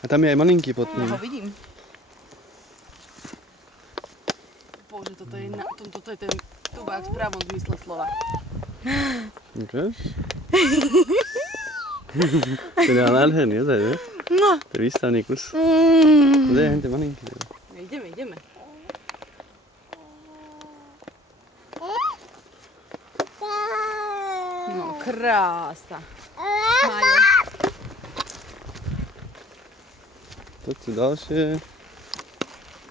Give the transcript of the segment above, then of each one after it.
A tam je aj malinký pod ním. Ja ho vidím. Bože, toto je ten tubák v pravom zmysle slova. Ukáž? To je nádherný, ozaj, ne? No. To je výstavný kus. To je hente malinký. Ideme. No, krása. Majo. To tu ďalšie.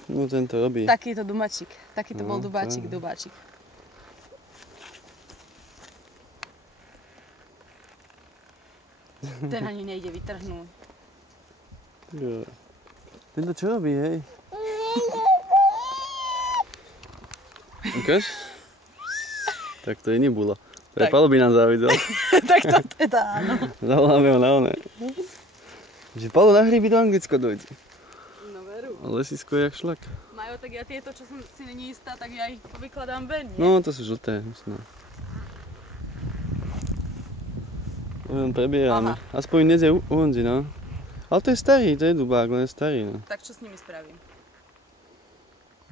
No ten to robí. Takýto dubačík. Takýto bol No, dubáčik. Ten ani nejde vytrhnúť. Jo. Tento čo robí, hej? Ukáž? Tak to je iný bula. To je Palo by nám závidel. Tak to teda áno. Zavoláme ho na one. Že Palo na hryby do Anglicka dojde. No veru. A lesisko je jak šlak. Majo, tak ja tieto, čo som si není istá, tak ja ich povykladám ven, nie? No to sú žlté. Len prebierame. Aspoň dnes je u Honzi, no. Ale to je starý, to je dubák, len je starý, no. Tak čo s nimi spravím?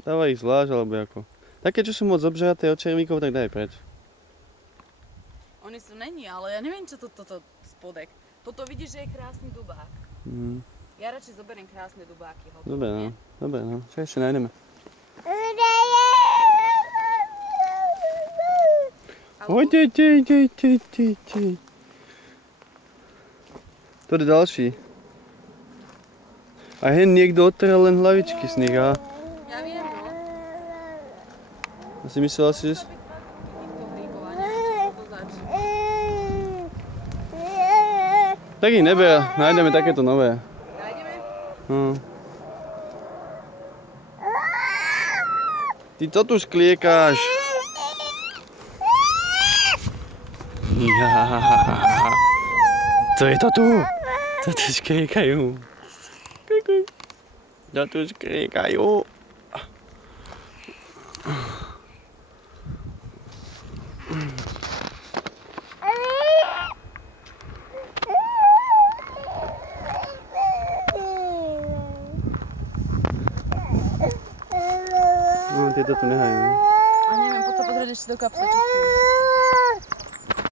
Dávaj ich zvlášť, alebo ako. Také, čo sú moc obžraté od červíkov, tak daj preč. Oni sú není, ale ja neviem, čo toto spodek. Toto vidíš, že je krásny dubák. Ja radšej zoberiem krásne dubáky. Dobre, no. Čo ešte nájdeme? Ojde. To je ďalší. A hen niekto odtrhal len hlavičky z nich, a? Ja viem, no. Ja si myslela si, že... Tak ich neber, nájdeme takéto nové. Nájdeme? No. Ty to tu škliekáš. To je to tu. To tu škriekajú. To tu škriekajú. No, tieto tu nehajú. A neviem, poď sa pozrieť ešte do kapsa, čo s tým.